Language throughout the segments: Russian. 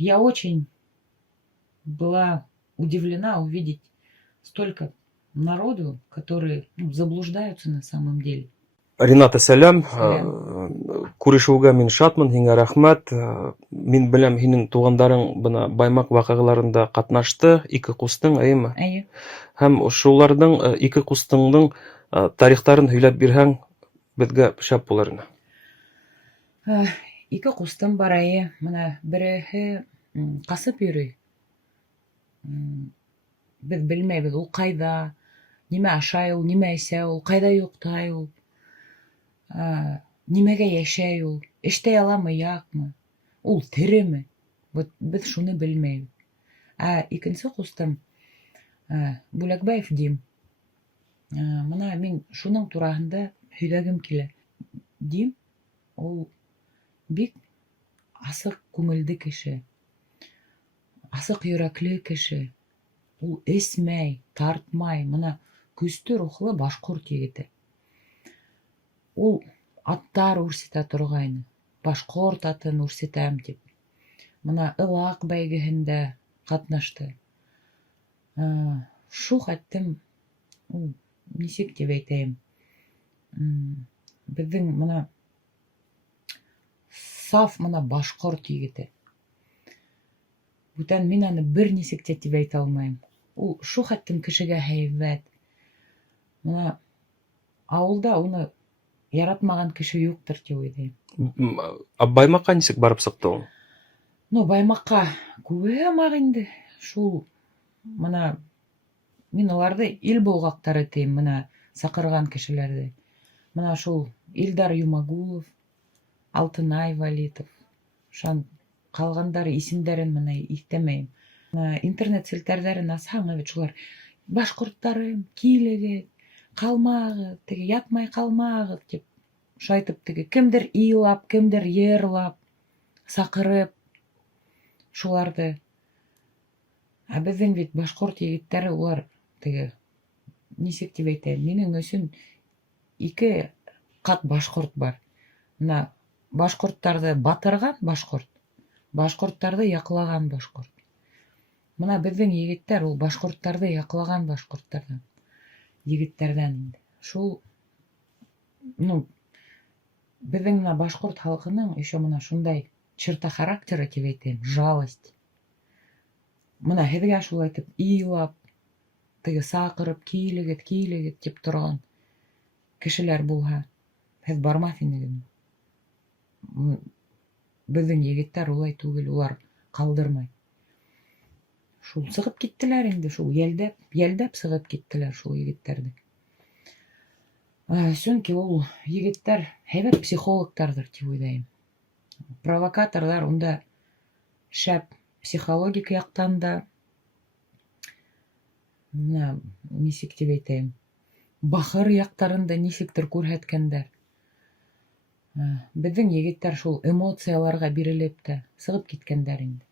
я очень была удивлена увидеть столько народу, которые заблуждаются на самом деле. Рината, сәлам. Сәлем. Күрешеүгә мин шатмын, һиңә рәхмәт. Мин беләм, һинең туғандарың бына Баймак ваҡиғаларында ҡатнашты, ике ҡустың, эйеме? Әйе. Һәм шуларҙың, ике ҡустыңдың тарихтарын һөйләп бирһәң, беҙгә шәп булыр ине. Ике ҡустым бар, әйе. Мына береһе ҡасып йөрөй. Беҙ белмәйбеҙ, ул ҡайҙа, нимә ашай ул, нимә эсә ул, ҡайҙа йоҡлай ул, нимәгә йәшәй ул, эштәй аламы, яҡмы, ул тереме? Вот беҙ шуны белмәйбеҙ. Икенсе ҡустым Бүләкбаев Дим. Мына мин шуның тураһында һөйләгем килә. Дим ул бик асыҡ күңелде кеше, асыҡ йөрәкле кеше. Ул эсмәй, тартмай, мына көстө рухлы башҡорт егете. Ул аттар үрсетә торғайны, башҡорт атын үрсетәм тип. Мына Ылаҡ бәйгеһендә ҡатнашты. Шул хәттем, нисек тип әйтәйем, беҙҙең мына саф мына башҡорт егете. Бүтән мин аны бер нисек тә тип әйтә алмайым. Ул шул хәттем кешегә һәйбәт. Мына ауылда уны яратмаған кеше юҡтыр тип уйлайым. Баймаҡҡа нисек барып сыҡты ул? Баймаҡҡа күбәмаҡ инде. Шул мына мин уларҙы ил болғаҡтары тием, мына саҡырған кешеләрҙе. Мына шул Илдар Юмагулов, Алтынай Валитов, шан ҡалғандары исемдәрен мына иҫтәмәйем. Интернет селтәрҙәрен асһаң, шулар башҡорттарым, килегеҙ, ҡалмағыҙ, теге ятмай ҡалмағыҙ тип шайтып, теге кемдер илап, кемдер йырлап, саҡырып шуларҙы. Беҙҙең бит башҡорт егеттәре, улар теге нисек тип әйтәйем, минең өсөн ике ҡат башҡорт бар. Мына башҡорттарҙы батырған башҡорт, башҡорттарҙы яҡлаған башҡорт. Мына беҙҙең егеттәр ул башҡорттарҙы яҡлаған башҡорттарҙан, егеттәрҙән инде. Шул, беҙҙең мына башҡорт халҡының еще мына шундай черта характера тип әйтәйем, жалость. Мына һеҙгә шулай итеп илап, теге саҡырып, килегеҙ, килегеҙ тип торған кешеләр булһа, һеҙ бармаҫ инегеҙме? Беҙҙең егеттәр улай түгел, улар ҡалдырмай. Шул сығып киттеләр инде, шул йәлдәп сығып киттеләр шул егеттәрҙе. Сөнки ул егеттәр һәйбәт психологтарҙыр тип уйлайым. Провокаторҙар унда шәп психологик яҡтан да, нисек тип әйтәйем, бахыр яҡтарын да нисектер күрһәткәндәр. Беҙҙең егеттәр шул эмоцияларға бирелеп тә сығып киткәндәр инде.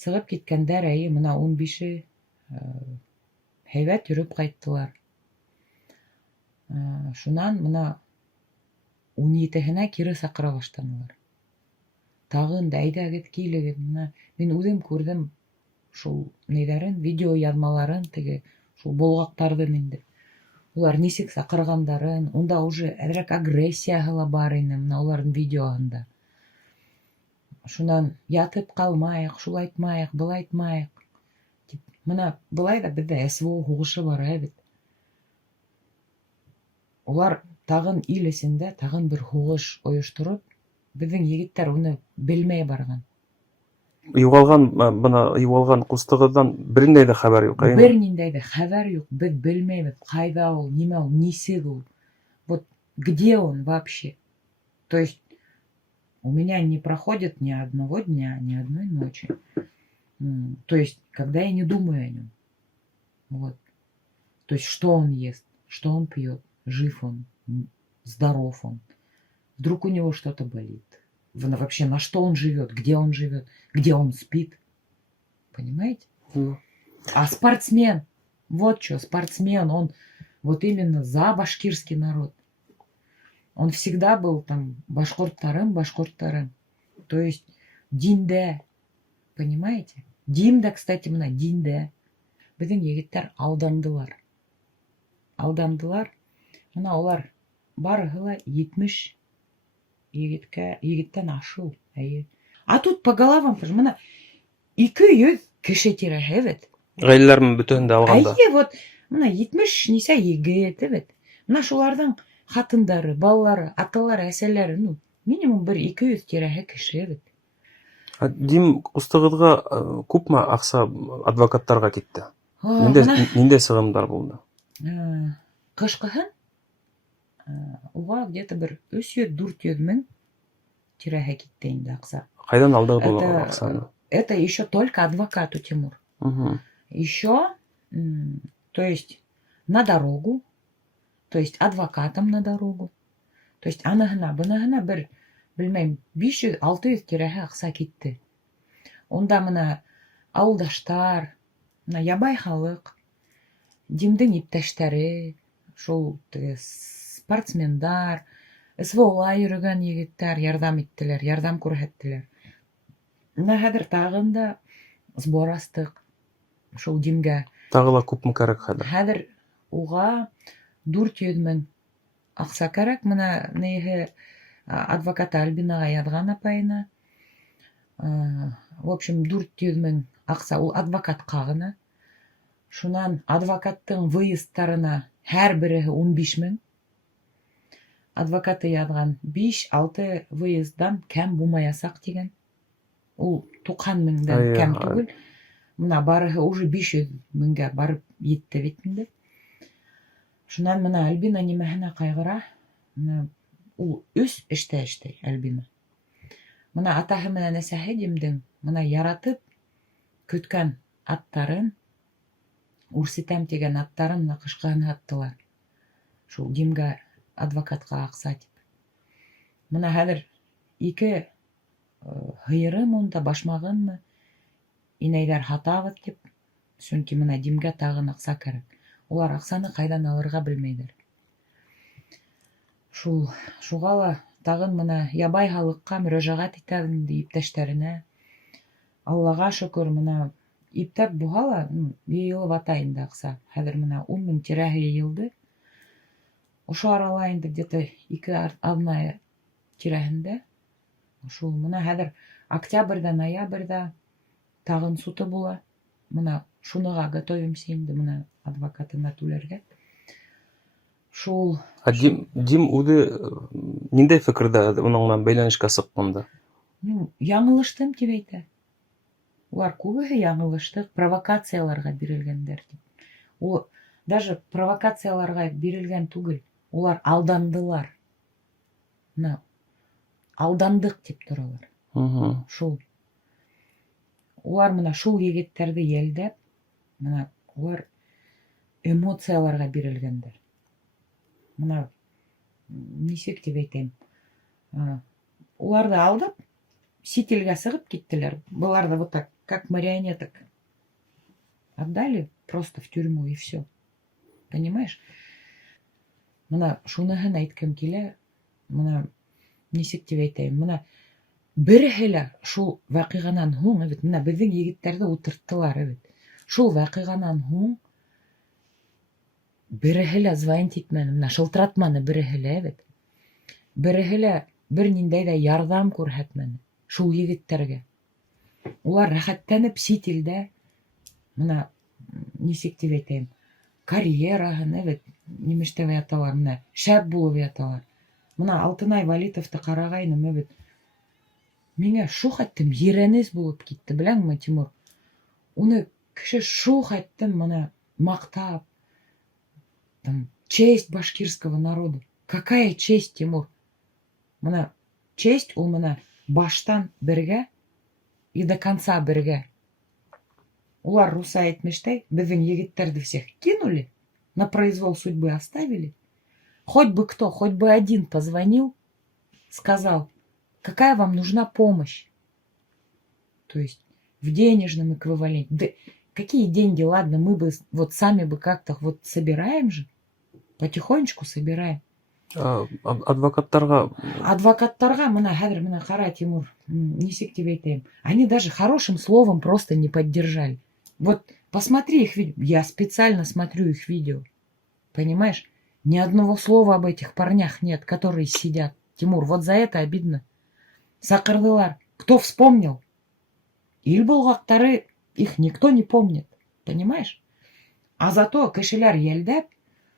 Сығып киткәндәр, әйе, мына 15-е һәйбәт йөрөп ҡайттылар. Шунан мына 17-һенә кире саҡыра баштанылар. Тағын да әйҙәгеҙ, килегеҙ. Мин үҙем күрҙем шул нейҙәрен, видео яҙмаларын, теге шул болғаҡтарҙын инде. Улар нисек саҡырғандарын, унда уже әҙерәк агрессияһы ла бар ине, мына уларҙың видеоһында. Шунан ятып ҡалмайыҡ, шул айтмайыҡ, был айтмайыҡ. Мына былай да беҙҙә СВО һуғышы бар, бит. Улар тағын ил эсендә, тағын бер һуғыш ойоштороп, беҙҙең егеттәр уны белмәй барған. Юғалған ҡустығыҙҙан бер ниндәй ҙә хәбәр юҡ? Бер ниндәй ҙә хәбәр юҡ, беҙ белмәйбеҙ, ҡайҙа ул, нимә ул, нисек ул, вот где он вообще? То есть у меня не проходит ни одного дня, ни одной ночи. То есть когда я не думаю о нем. Вот. То есть что он ест, что он пьет, жив он, здоров он. Вдруг у него что-то болит. Вообще на что он живет, где он спит. Понимаете? А спортсмен, вот что, спортсмен, он вот именно за башкирский народ. Он всегда был там башҡорттарым. То есть диндә, Понимаете? Димда, кстати, мына динде. Біздің егеттер алдандылар. Алдандылар. Мына олар барыгыла 70 егеттен ашу. А тут по головам, мына 200 кеше тирәһе, evet. Гаиләләрмен бөтенләй алганда. Вот мына 70 нисә егет, evet. Мына шуларның хатындары, балалары, аталары, әсәләре, ну, минимум 200 тирәһе кеше, evet. Дим, устыгызга күпме акча адвокаттарга китте? Мына Нинде сыгымдар булды? кышкыһын уга где-то 300-400 мең тирәһе китте инде акча. Кайдан алдыгыз ул акчаны? Это еще только адвокату, Тимур. Еще, то есть на дорогу, то есть адвокатам на дорогу. То есть аныгына, быныгына білмейм, 500-600 тирәһе акча китте. Онда мына ауылдаштар, мына ябай халык, Димдин иптәштәре, шул спортсмендар, СВОга йөрөгән егеттәр ярдәм иттеләр, ярдәм күрһәттеләр. Мына хәзер тагын да сбор астык. Шул Димгә. Тагы ла күпме кирәк хәзер? Хәзер уга 400 мең акча кирәк. Мына нәйһе адвокат Альбинага язган апайына. В общем, 400 мең акча ул адвокатка гына. Шунан адвокаттың выездтарына һәр береһе 15 мең. Адвокаты язган 5-6 выезддан кәм булмаясак дигән. Ул 90 меңдән кәм түгел. Мына барыһы уже 500 меңгә барып йетте бит инде. Шунан мына Альбина нимәһенә кайгыра? Ул үз эштә эшләй Альбина. Мына атаһы менән әсәһе Димдең мына яратып көткән аттарын, үрсетәм дигән аттарын мына кышкыһын һаттылар. Шул Димгә адвокатка акча дип. Мына хәзер 2 һыйырым унда башмагынмы инәйләр һатабыз дип. Чөнки мына Димгә тагын акча кирәк. Улар акчаны кайдан алырга белмәйләр. Шуга ла тагын мына ябай халыкка мөрәҗәгать итәм инде иптәшләренә. Аллага шөкер, мына иптәк була ла, йыелып ата инде акча. Хәзер мына 10 мең тирәһе йыелды. Ошо арала инде где-то 2 авная тирәһендә. Шул мына хәзер октябрьдә, ноябрьдә тагын суты була. Мына шуныга готовимся инде мына адвокатына түләргә. Шул Дим үзе ниндәй фикердә уның белән бәйләнешкә сыкканда? Яңылыштым дип әйтә. Улар күбеһе яңылыштык, провокацияларга бирелгәндәр дип. Ул даже провокацияларга бирелгән түгел. Улар алдандылар. Алдандык дип торалар. Шул. Улар мына шул егеттәрде йәлдәп, мына улар эмоцияларга бирелгәндер. Мына ничек дип әйтәм? Уларды алдап, сителгә сыгып киттеләр. Буларды вот так, как марионеток. Отдали просто в тюрьму и все. Понимаешь? Мына шуныһын әйткәм килә. Мына ничек дип әйтәм? Мына береһе лә шул вакыйганан һуң, бит мына безнең егеттәрне утырттылар, бит. Шул вакыйганан һуң береһе лә звонить итмәне, мына шылтыратманы береһе лә, бит. Береһе лә бер ниндәй дә ярдәм күрһәтмәне шул егеттәргә. Улар рәхәтләнеп сителдә, мына ничек дип әйтәм, карьераһын, бит, нимештә яталар, мына шәп булып яталар. Мына Алтынай Валитовты карагайным, бит. Миңа шул хәттем ерәнес булып китте, беләңме, Тимур? Уны кеше шул хәттем мына мактап. Честь башкирского народа. Какая честь, Тимур? Мына честь ул мына баштан бергә и до конца бергә. Улар руса әйтмештәй, безнең егеттәрде всех кинули, на произвол судьбы оставили. Хоть бы кто, хоть бы один позвонил, сказал, какая вам нужна помощь. То есть в денежном эквиваленте. Да какие деньги, ладно, мы бы вот сами бы как-то вот собираем же, потихонечку собираем. Адвокаттарға Адвокаттарға мына хәзер мына қара, Тимур, нисек деп айтайын, они даже хорошим словом просто не поддержали. Вот посмотри их видео, я специально смотрю их видео, понимаешь? Ни одного слова об этих парнях нет, которые сидят. Тимур, вот за это обидно. Сакырдылар, кто вспомнил? Ил булгактары, их никто не помнит, понимаешь? А зато кешеләр ялдап,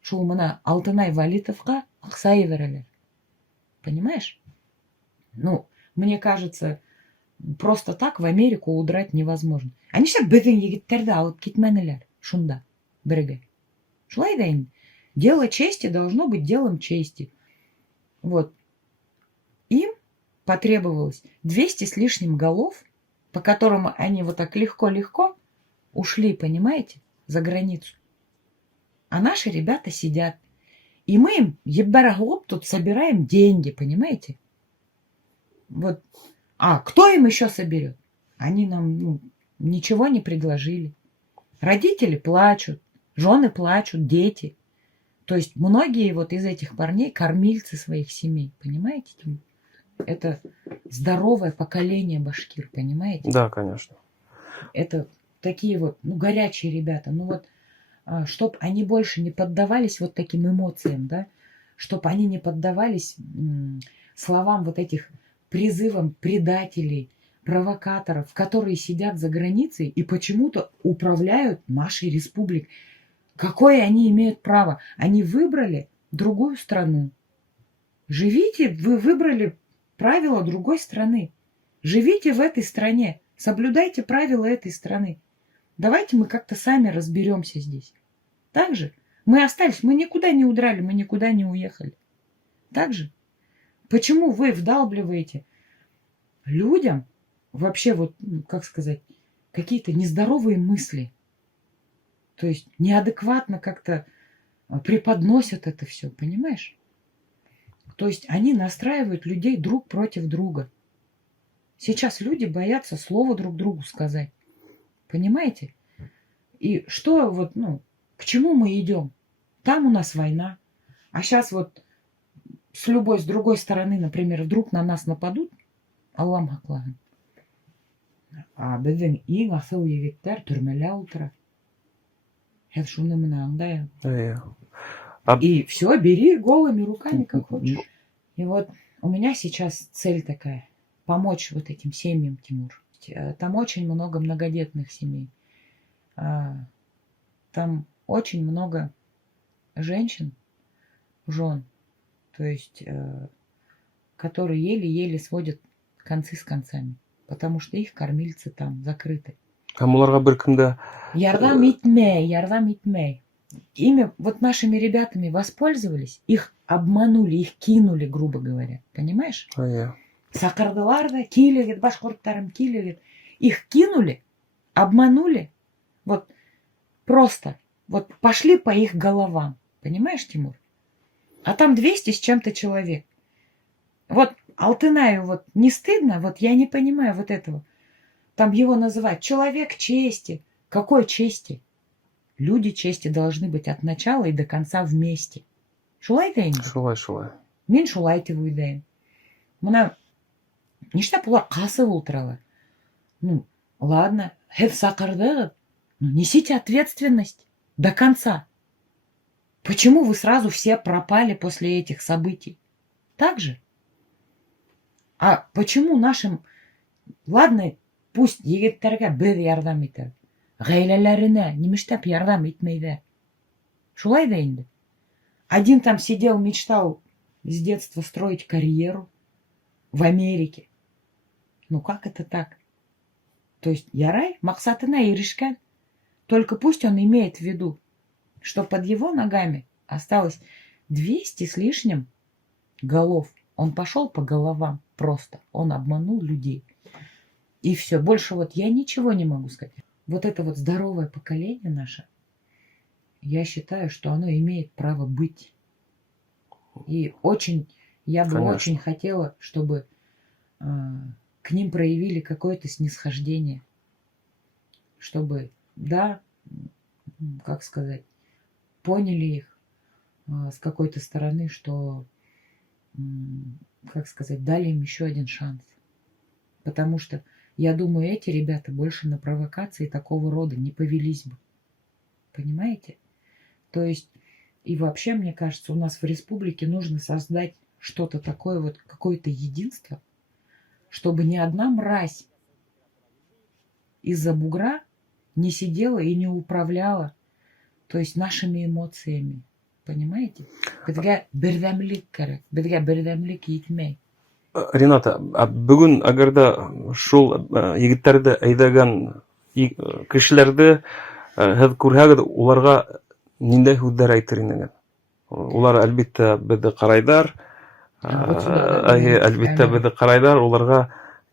шул мына Алтынай Валитовка аксай берәләр. Понимаешь? Ну, мне кажется, просто так в Америку удрать невозможно. Они сейчас бөтен егеттерді алып китмәнеләр шунда бергә. Шулай да инде. Дело чести должно быть делом чести. Вот. Им потребовалось 200 с лишним голов, по которым они вот так легко-легко ушли, понимаете, за границу. А наши ребята сидят. И мы им ебараглоп тут собираем деньги, понимаете? Вот. А кто им еще соберет? Они нам ничего не предложили. Родители плачут, жены плачут, дети. То есть многие вот из этих парней кормильцы своих семей, понимаете? Это здоровое поколение башкир, понимаете? Да, конечно. Это такие вот, горячие ребята. Ну вот, чтобы они больше не поддавались вот таким эмоциям, да, чтобы они не поддавались словам вот этих призывам предателей, провокаторов, которые сидят за границей и почему-то управляют нашей республикой. Какое они имеют право? Они выбрали другую страну. Живите, вы выбрали правила другой страны. Живите в этой стране. Соблюдайте правила этой страны. Давайте мы как-то сами разберемся здесь. Так же? Мы остались, мы никуда не удрали, мы никуда не уехали. Так же? Почему вы вдалбливаете людям вообще вот, как сказать, какие-то нездоровые мысли? То есть неадекватно как-то преподносят это все, понимаешь? То есть они настраивают людей друг против друга. Сейчас люди боятся слова друг другу сказать. Понимаете? И что вот, к чему мы идем? Там у нас война. А сейчас вот с другой стороны, например, вдруг на нас нападут, Аллам хаклаған. А біздің ең асыл егеттер түрмелі утыра. Это шуны мына аңдай. И все, бери голыми руками, как хочешь. И вот у меня сейчас цель такая. Помочь вот этим семьям, Тимур. Там очень много многодетных семей. Там очень много женщин, жен, то есть, которые еле-еле сводят концы с концами, потому что их кормильцы там закрыты. Оларға беркемдә Ярдам итмей. Ими вот нашими ребятами воспользовались, их обманули, их кинули, грубо говоря. Понимаешь? Сакырдылар да, килегет, башкорттарым килегет. Их кинули, обманули. Вот просто. Вот пошли по их головам. Понимаешь, Тимур? А там 200 с чем-то человек. Вот Алтынаю вот не стыдно? Вот я не понимаю вот этого. Там его называют человек чести. Какой чести? Люди чести должны быть от начала и до конца вместе. Шулай дейін? Шулай. Мен шулай деп ойлаймын. Мына ништеп бұлар қасы отыралар? Ладно, һеҙ саҡырҙығыҙ, несите ответственность до конца. Почему вы сразу все пропали после этих событий? Так же? А почему нашим... Ладно, пусть егеттәргә беҙ ярҙам итер. Ғаиләләренә нимештәп ярҙам итмәйҙәр? Шулай да инде. Один там сидел, мечтал с детства строить карьеру в Америке. Как это так? То есть ярай, маҡсатына ирешкән. Только пусть он имеет в виду, что под его ногами осталось 200 с лишним голов. Он пошел по головам просто. Он обманул людей. И все. Больше вот я ничего не могу сказать. Вот это вот здоровое поколение наше, я считаю, что оно имеет право быть. И я бы очень хотела, чтобы к ним проявили какое-то снисхождение. Чтобы, да, как сказать, поняли их с какой-то стороны, что как сказать, дали им еще один шанс. Потому что, я думаю, эти ребята больше на провокации такого рода не повелись бы. Понимаете? То есть, и вообще, мне кажется, у нас в республике нужно создать что-то такое, вот какое-то единство, чтобы ни одна мразь из-за бугра не сидела и не управляла, то есть нашими эмоциями. Понимаете? Бізге бердәмлек керек. Бізге бердәмлек етмей. Рената, бүгін агарда шул егеттерді әйдәгән кешеләрде һеҙ күрһәгеҙ, уларға ниндәй һүҙҙәр әйтер инегеҙ? Улар әлбиттә беҙҙе ҡарайҙар, әлбиттә беҙҙе ҡарайҙар, уларға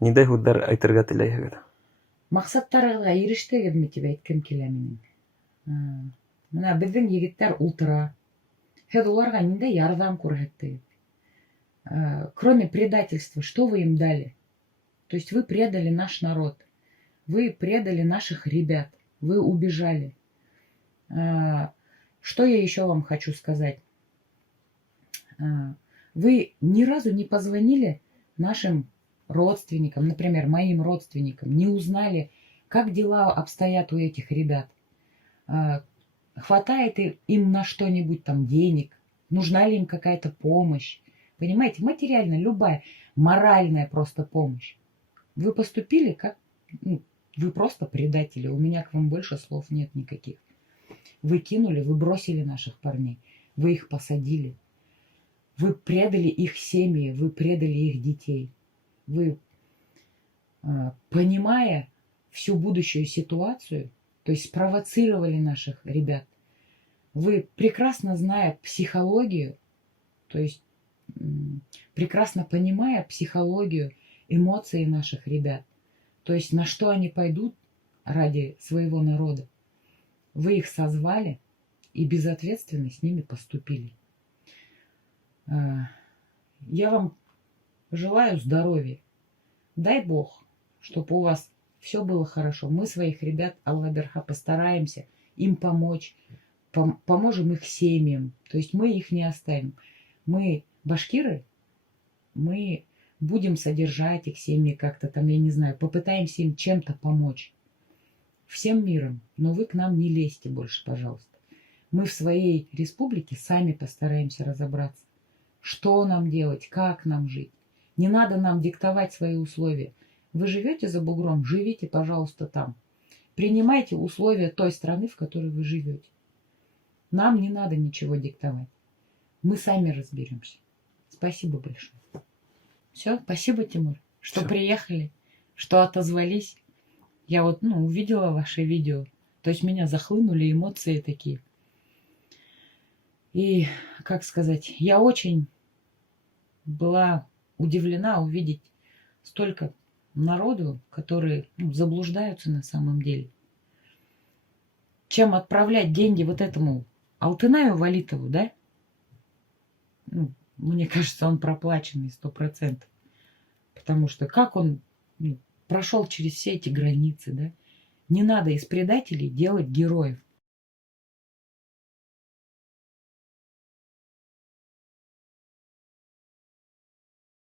ниндәй һүҙҙәр әйтергә теләйһегеҙ? Маҡсаттарығыҙға ирештегеҙме тип әйткем килә минең. Мына беҙҙең егеттәр ултыра. Һеҙ уларға ниндәй ярҙам күрһәттегеҙ? Кроме предательства, что вы им дали? То есть вы предали наш народ, вы предали наших ребят, вы убежали. Что я еще вам хочу сказать? Вы ни разу не позвонили нашим родственникам, например, моим родственникам, не узнали, как дела обстоят у этих ребят. Хватает им на что-нибудь там денег, нужна ли им какая-то помощь. Понимаете, материальная, любая, моральная просто помощь. Вы поступили как... вы просто предатели. У меня к вам больше слов нет никаких. Вы кинули, вы бросили наших парней. Вы их посадили. Вы предали их семьи, вы предали их детей. Вы, понимая всю будущую ситуацию, то есть спровоцировали наших ребят. Вы, прекрасно зная психологию, то есть прекрасно понимая психологию, эмоции наших ребят, то есть на что они пойдут ради своего народа, вы их созвали и безответственно с ними поступили. Я вам желаю здоровья. Дай Бог, чтобы у вас все было хорошо. Мы своих ребят, Аллах Берха, постараемся им помочь, поможем их семьям. То есть мы их не оставим. Мы, башкиры, мы будем содержать их семьи как-то там, я не знаю, попытаемся им чем-то помочь. Всем миром. Но вы к нам не лезьте больше, пожалуйста. Мы в своей республике сами постараемся разобраться, что нам делать, как нам жить. Не надо нам диктовать свои условия. Вы живете за бугром, живите, пожалуйста, там. Принимайте условия той страны, в которой вы живете. Нам не надо ничего диктовать. Мы сами разберемся. Спасибо большое. Все, спасибо, Тимур, что приехали, что отозвались. Я вот, увидела ваше видео. То есть меня захлынули эмоции такие. И, как сказать, я очень была удивлена увидеть столько народу, которые заблуждаются на самом деле. Чем отправлять деньги вот этому Алтынаю Валитову, да? Мне кажется, он проплаченный 100%. Потому что как он прошел через все эти границы, да? Не надо из предателей делать героев.